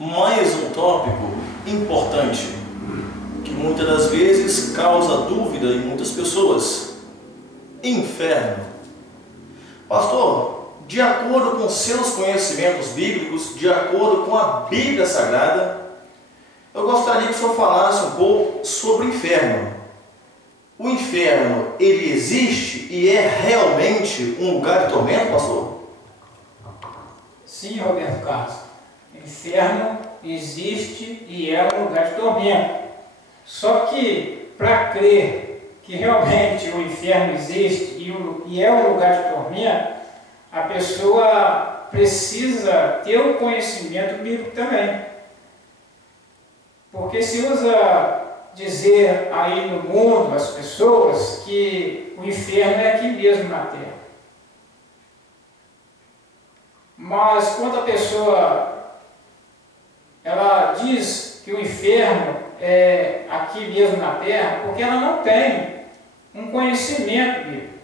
mais um tópico importante que muitas das vezes causa dúvida em muitas pessoas: inferno. Pastor, de acordo com seus conhecimentos bíblicos, de acordo com a Bíblia Sagrada, eu gostaria que o senhor falasse um pouco sobre o inferno. O inferno, ele existe e é realmente um lugar de tormento, pastor? Sim, Roberto Carlos. O inferno existe e é um lugar de tormento. Só que, para crer que realmente o inferno existe e é um lugar de tormento, a pessoa precisa ter o conhecimento bíblico também. Porque se usa dizer aí no mundo, as pessoas, que o inferno é aqui mesmo na terra. Mas quando a pessoa ela diz que o inferno é aqui mesmo na terra, porque ela não tem um conhecimento bíblico.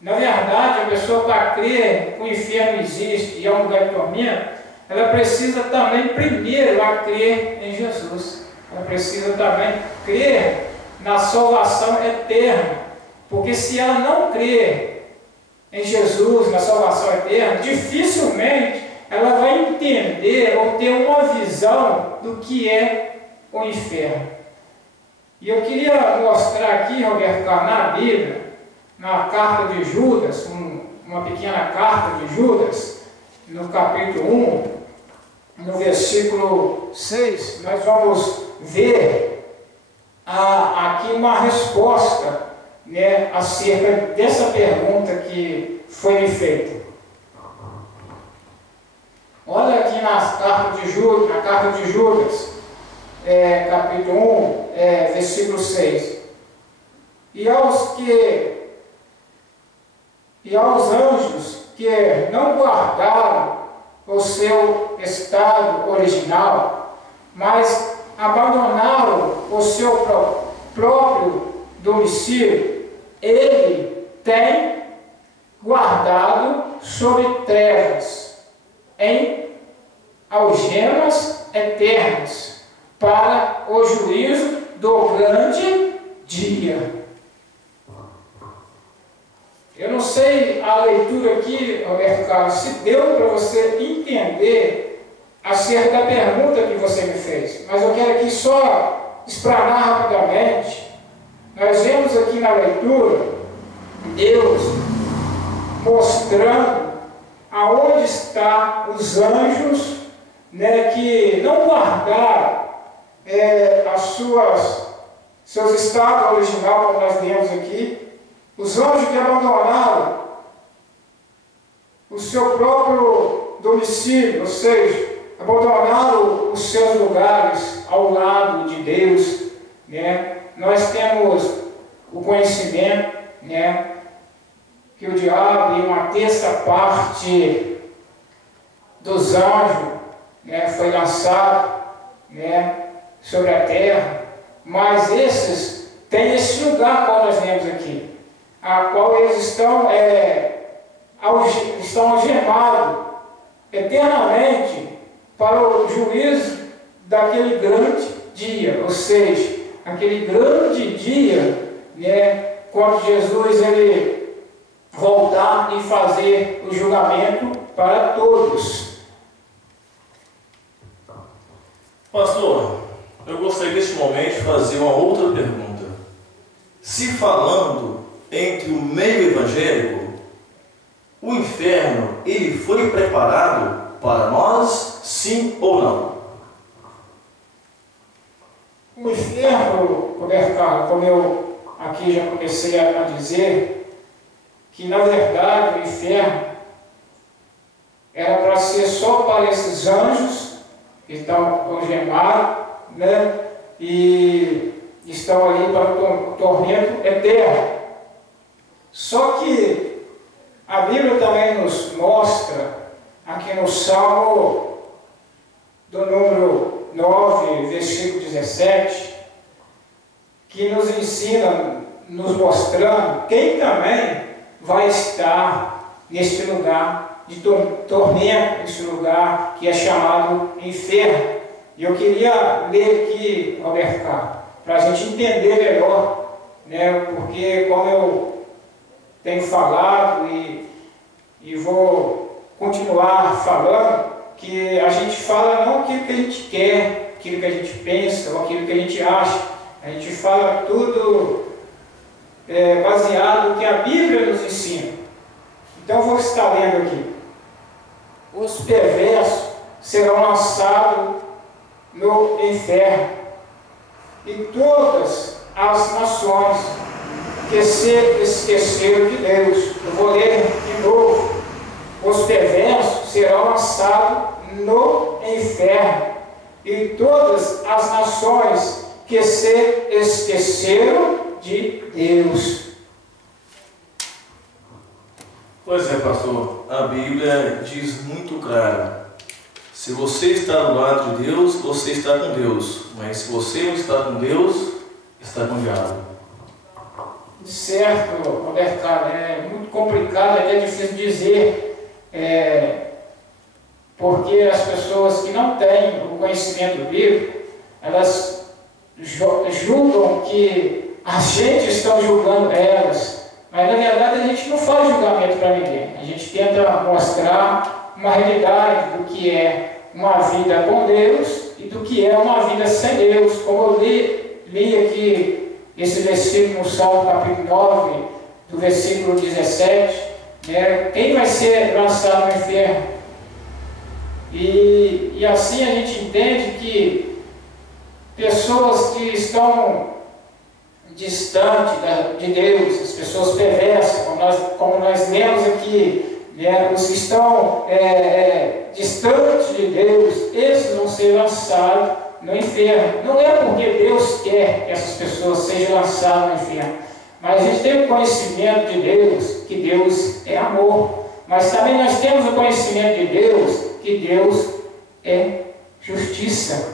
Na verdade, a pessoa, para crer que o inferno existe e é um lugar de tormento, ela precisa também primeiro a crer em Jesus. Ela precisa também crer na salvação eterna. Porque se ela não crer em Jesus, na salvação eterna, dificilmente ela vai entender ou ter uma visão do que é o inferno. E eu queria mostrar aqui, Roberto Carlos, na Bíblia, na carta de Judas, uma pequena carta de Judas, no capítulo 1, no versículo 6, nós vamos ver aqui uma resposta, né, acerca dessa pergunta que foi me feita. Olha aqui na carta de Judas, capítulo 1, versículo 6. E aos anjos que não guardaram o seu estado original, mas abandonaram o seu próprio domicílio, ele tem guardado sob trevas, em algemas eternas, para o juízo do grande dia. Eu não sei a leitura aqui, Roberto Carlos, se deu para você entender acerca da pergunta que você me fez, mas eu quero aqui só explanar rapidamente. Nós vemos aqui na leitura Deus mostrando aonde estão os anjos, né, que não guardaram seus estados originais, como nós vemos aqui. Os anjos que abandonaram o seu próprio domicílio, ou seja, abandonaram os seus lugares ao lado de Deus, né? Nós temos o conhecimento, né, que o diabo e uma terça parte dos anjos, né, foi lançado, né, sobre a terra, mas esses têm esse lugar qual nós vemos aqui, a qual eles estão algemados eternamente para o juízo daquele grande dia, ou seja, aquele grande dia, né, quando Jesus ele voltar e fazer o julgamento para todos. Pastor, eu gostaria neste momento de fazer uma outra pergunta. Se falando entre o meio evangélico, o inferno, ele foi preparado para nós, sim ou não? O inferno, Roberto Carlos, como eu aqui já comecei a dizer, que na verdade o inferno era para ser só para esses anjos que estão algemados, né, e estão ali para o tormento eterno. Só que a Bíblia também nos mostra, aqui no Salmo do número 9, versículo 17, que nos ensina, nos mostrando quem também vai estar neste lugar de tormento, esse lugar que é chamado inferno. E eu queria ler aqui, Roberto Carlos, para a gente entender melhor, né? Porque como eu tenho falado e vou continuar falando, que a gente fala não aquilo que a gente quer, aquilo que a gente pensa, ou aquilo que a gente acha. A gente fala tudo baseado no que a Bíblia nos ensina. Então eu vou estar lendo aqui. Os perversos serão lançados no inferno, e todas as nações que se esqueceram de Deus. Eu vou ler de novo. Os perversos serão lançados no inferno, e todas as nações que se esqueceram de Deus. Pois é, pastor, a Bíblia diz muito claro: se você está do lado de Deus, você está com Deus, mas se você não está com Deus, está com o diabo. Certo, Roberto Carlos, é muito complicado, até difícil dizer, porque as pessoas que não têm o conhecimento bíblico, elas julgam que a gente está julgando elas, mas na verdade a gente não faz julgamento para ninguém. A gente tenta mostrar uma realidade do que é uma vida com Deus e do que é uma vida sem Deus. Como eu li aqui esse versículo no Salmo capítulo 9, do versículo 17, né? Quem vai ser lançado no inferno? E assim a gente entende que pessoas que estão distantes de Deus, as pessoas perversas, como nós lemos aqui, né, os que estão distantes de Deus, esses vão ser lançados no inferno. Não é porque Deus quer que essas pessoas sejam lançadas no inferno, mas a gente tem o conhecimento de Deus, que Deus é amor, mas também nós temos o conhecimento de Deus, que Deus é justiça.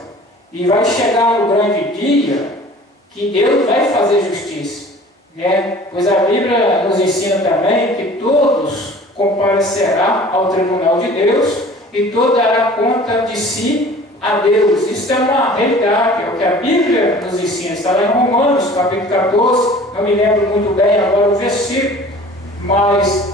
E vai chegar no grande dia que Deus vai fazer justiça, né? Pois a Bíblia nos ensina também que todos comparecerão ao tribunal de Deus e todos dará conta de si a Deus. Isso é uma realidade, é o que a Bíblia nos ensina. Está lá em Romanos, capítulo 14, não me lembro muito bem agora o versículo, mas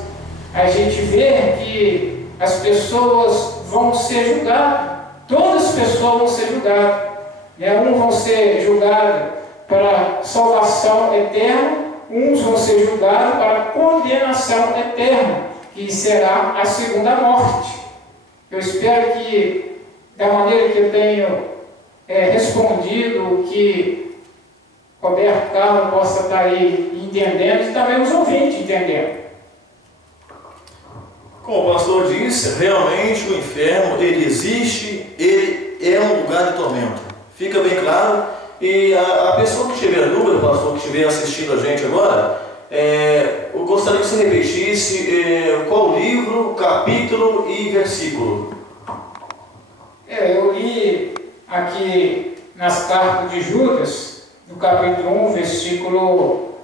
a gente vê que as pessoas vão ser julgadas, todas as pessoas vão ser julgadas, né? Uns vão ser julgados para salvação eterna, uns vão ser julgados para condenação eterna, que será a segunda morte. Eu espero que, da maneira que eu tenho respondido, que Roberto Carlos possa estar aí entendendo e também os ouvintes entendendo. Como o pastor disse, realmente o inferno, ele existe, ele é um lugar de tormento. Fica bem claro. E a pessoa que tiver dúvida, pastor, que estiver assistindo a gente agora, eu gostaria que você repetisse qual livro, capítulo e versículo. Eu li aqui nas cartas de Judas, no capítulo 1, versículo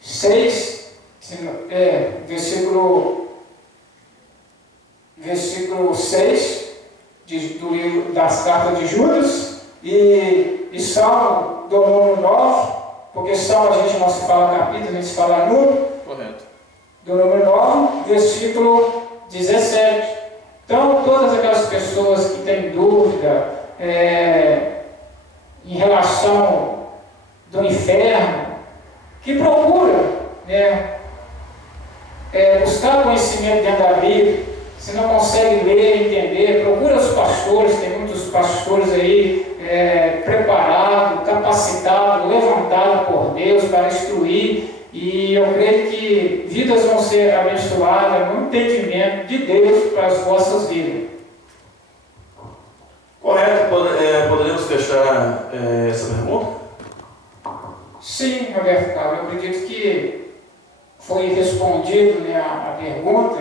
6, versículo 6 do livro das cartas de Judas, e Salmo do número 9, porque Salmo a gente não se fala capítulo, a gente se fala número. Correto. Do número 9, versículo 17. Então, todas aquelas pessoas que têm dúvida em relação do inferno, que procuram, né, buscar conhecimento dentro da Bíblia, se não consegue ler e entender, procura os pastores, tem muitos pastores aí preparados, capacitados, levantados por Deus para instruir, e eu creio que vidas vão ser abençoadas no entendimento de Deus para as vossas vidas. Correto, poderíamos fechar essa pergunta? Sim, Roberto Carlos, eu acredito que foi respondido, né, a pergunta,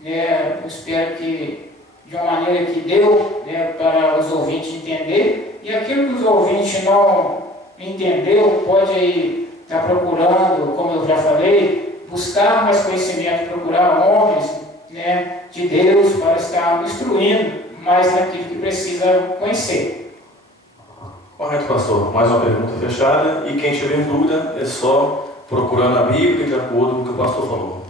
né, eu espero que de uma maneira que deu, né, para os ouvintes entender, e aquilo que os ouvintes não entendeu, pode estar procurando, como eu já falei, buscar mais conhecimento, procurar homens né, de Deus, para estar instruindo mais naquilo que precisa conhecer. Correto, pastor. Mais uma pergunta fechada. E quem tiver dúvida é só procurando a Bíblia de acordo com o que o pastor falou.